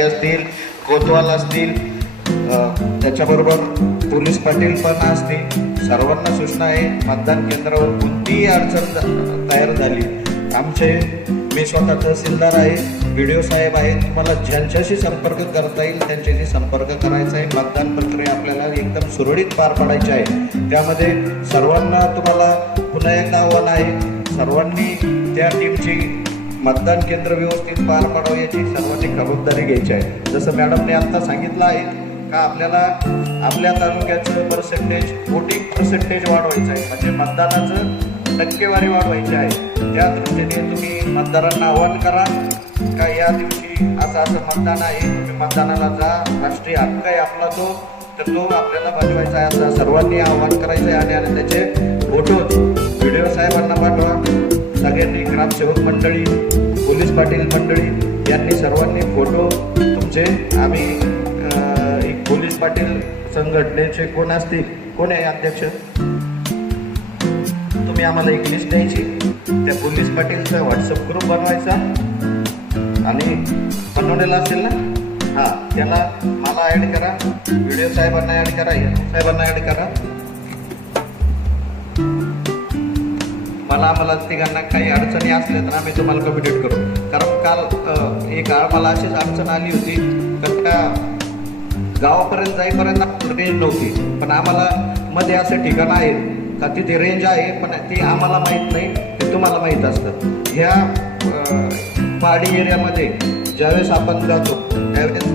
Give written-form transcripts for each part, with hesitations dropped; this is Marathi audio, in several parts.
असतील, कोतवाल असतील, त्याच्याबरोबर पोलीस पाटील पण असतील, सर्वांना सूचना आहे मतदान केंद्रावर कोणतीही अडचण तयार झाली, आमचे मी स्वतः तहसीलदार आहे, BDO साहेब आहेत, तुम्हाला ज्यांच्याशी संपर्क करता येईल त्यांच्याशी संपर्क करायचा आहे। मतदान प्रक्रिया आपल्याला एकदम सुरळीत पार पाडायची आहे। त्यामध्ये सर्वांना तुम्हाला पुन्हा एकदा आव्हान आहे, सर्वांनी त्या टीमची मतदान केंद्र व्यवस्थित पार पाडावं याची सर्वांनी खबरदारी घ्यायची आहे। जसं मॅडमने आता सांगितलं आहे का आपल्याला आपल्या तालुक्याचं वोटिंग पर्सेंटेज वाढवायचं आहे, म्हणजे मतदानाचं टक्केवारी वाढवायची आहे। त्या दृष्टीने तुम्ही मतदारांना आवाहन करा का या दिवशी असं मतदान आहे, तुम्ही मतदानाला जा, राष्ट्रीय हक्क आहे आपला तर तो आपल्याला बजवायचा आहे असं सर्वांनी आवाहन करायचं आहे। आणि त्याचे फोटोज BDO साहेबांना पाठवा, सगळ्यांनी ग्रामसेवक मंडळी, पोलीस पाटील मंडळी यांनी सर्वांनी फोटो तुमचे, आम्ही एक पोलीस पाटील संघटनेचे कोण असतील, कोण आहे अध्यक्ष, तुम्ही आम्हाला एक लिस्ट द्यायची, त्या पोलीस पाटीलचा व्हॉट्सअप ग्रुप बनवायचा आणि बनवलेला असेल ना, हां त्याला मला ॲड करा, BDO साहेबांना ॲड करा, साहेबांना ॲड करा, आम्हाला तिघांना काही अडचणी असल्या तर आम्ही तुम्हाला कम्युनिकेट करू। कारण काल एक आम्हाला अशीच अडचण आली होती तर त्या गावापर्यंत जाईपर्यंत रेंज नव्हती, पण आम्हाला मध्ये असं ठिकाण आहे का तिथे रेंज आहे पण ती आम्हाला माहीत नाही, ते तुम्हाला माहीत असतं। ह्या पहाडी एरियामध्ये ज्यावेळेस आपण जातो त्यावेळेस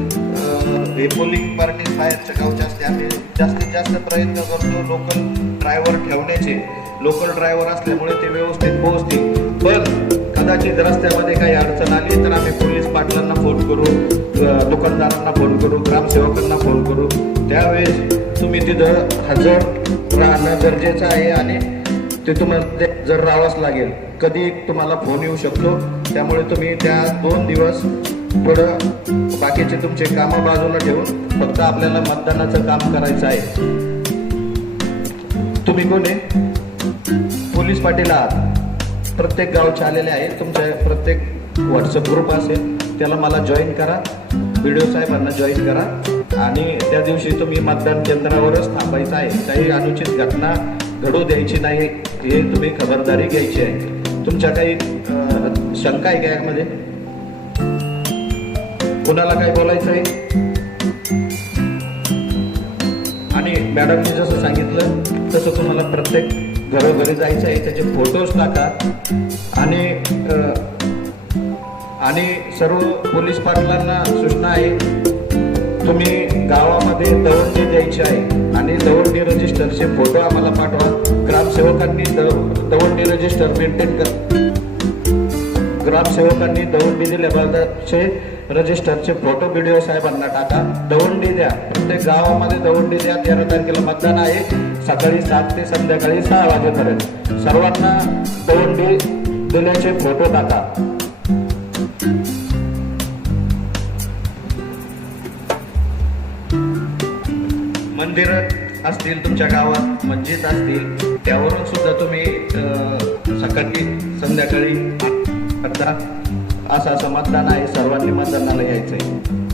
हे पोलिंग पार्टी बाहेरच्या गावच्या असते, आम्ही जास्तीत जास्त प्रयत्न करतो लोकल ड्रायव्हर ठेवण्याचे, लोकल ड्रायव्हर असल्यामुळे ते व्यवस्थित पोहोचतील, पण कदाचित रस्त्यामध्ये काही अडचण आली तर आम्ही पोलीस पाटलांना फोन करू, दुकानदारांना फोन करू, ग्रामसेवकांना फोन करू, त्यावेळेस तुम्ही तिथं हजर राहणं गरजेचं आहे आणि ते तुम्हाला जर राहावंच लागेल, कधी तुम्हाला फोन येऊ शकतो, त्यामुळे तुम्ही त्या 2 दिवस थोडं बाकीचे तुमचे कामं बाजूला ठेवून फक्त आपल्याला मतदानाचं काम करायचं आहे। तुम्ही कोण आहे? पोलीस पाटील आहात, प्रत्येक गावचे आलेले आहे, तुमच्या प्रत्येक व्हॉट्सअप ग्रुप असेल त्याला मला जॉईन करा, BDO साहेबांना जॉईन करा आणि त्या दिवशी तुम्ही मतदान केंद्रावरच थांबायचं आहे, काही अनुचित घटना घडू द्यायची नाही, हे तुम्ही खबरदारी घ्यायची आहे। तुमच्या काही शंका आहे का यामध्ये? कोणाला काय बोलायचं आहे? आणि मॅडमने जसं सांगितलं तसं तुम्हाला प्रत्येक घरोघरी जायचं आहे, त्याचे फोटोज टाका आणि सर्व पोलीस पाटलांना सूचना आहे, तुम्ही गावामध्ये दवंडी द्यायची आहे आणि दवंडी रजिस्टरचे फोटो आम्हाला पाठवा, ग्रामसेवकांनी दवंडी रजिस्टर मेंटेन कर, ग्रामसेवकांनी दवंडी दिल्याबद्दलचे रजिस्टरचे फोटो BDO साहेबांना टाका, दवंडी द्या, प्रत्येक गावामध्ये दवंडी द्या। 13 तारखेला मतदान आहे, सकाळी 7 ते संध्याकाळी 6 वाजेपर्यंत सर्वांना दवंडी दिल्याचे फोटो टाका। मंदिर असतील तुमच्या गावात, मस्जिद असतील, त्यावरून सुद्धा तुम्ही सकाळी संध्याकाळी असं मतदान आहे, सर्वांनी मतदानाला यायचं आहे।